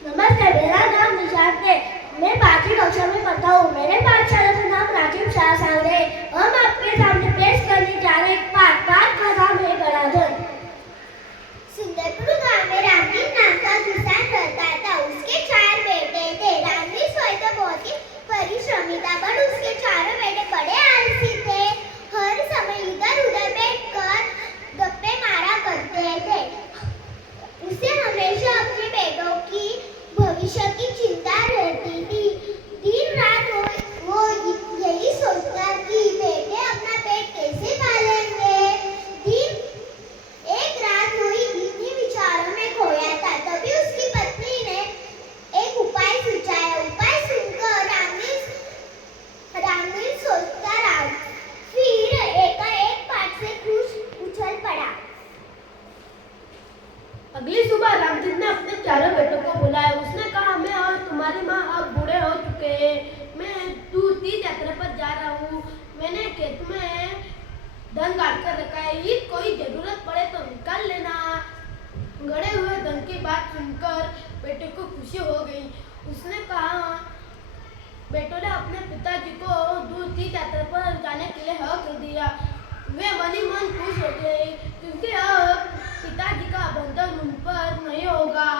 नमस्ते, मेरा नाम निशांत है। मैं 5वीं कक्षा में पढ़ता हूँ। मेरे पाठशाला का नाम राजीव शाह सांगरे है। हम आपके सामने पेश करने जा रहे एक पाठ का नाम है गणाधर। सुंदरपुर गांव में रामदीन नाम का किसान रहता था। उसके 4 बेटे थे। रामदीन स्वयं तो बहुत ही परिश्रमी था, पर उसके चारों बेटे बड़े आलसी थे। हर समय इधर उधर बैठकर गप्पे मारा करते थे। उसे हमेशा अपने बेटों की भविष्य की चिंता रहती थी। दिन रात वो यही सोचता कि बेटे अपना पेट कैसे पालेंगे। एक रात वो इन्हीं विचारों में खोया था। तभी उसकी पत्नी ने एक उपाय सुझाया। उपाय सुनकर रामदीन सोचता रहा। फिर एकाएक पाठ से खुश उछल पड़ा। अगली सुबह रामदीन ने अपने चारों बेटों को बुलाया। उसने कहा, मैं और तुम्हारी माँ अब बूढ़े हो चुके हैं। मैं दूर तीर्थ यात्रा पर जा रहा हूँ। मैंने खेत में धन गाड़ कर रखा है। यदि कोई जरूरत पड़े तो निकाल लेना। गड़े हुए धन की बात सुनकर बेटे को खुशी हो गई। उसने कहा, बेटों ने अपने पिताजी को दूर तीर्थ यात्रा पर जाने के लिए हाँ कर दिया। वे मन ही मन खुश हो गए, क्योंकि अब पिताजी का बंधन उन पर नहीं होगा।